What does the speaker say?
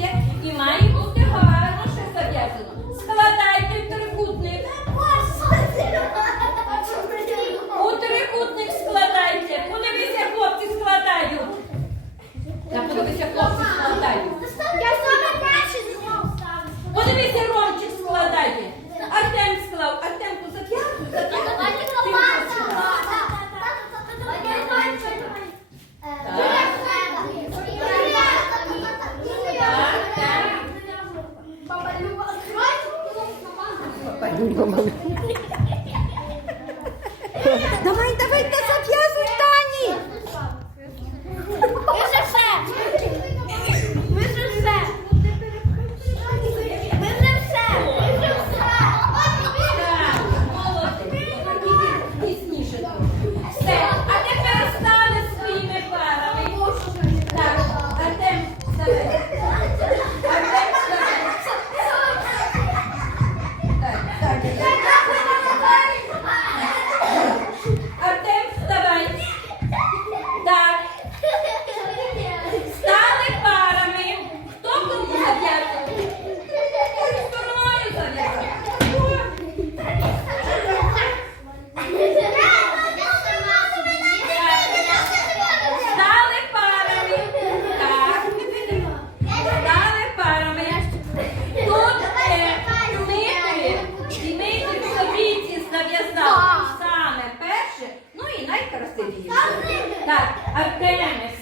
складайте і має бути гарно зав'язано. Складайте трикутник. У трикутник складайте. Подивися, подивися, хлопці складають. の豆 That, a.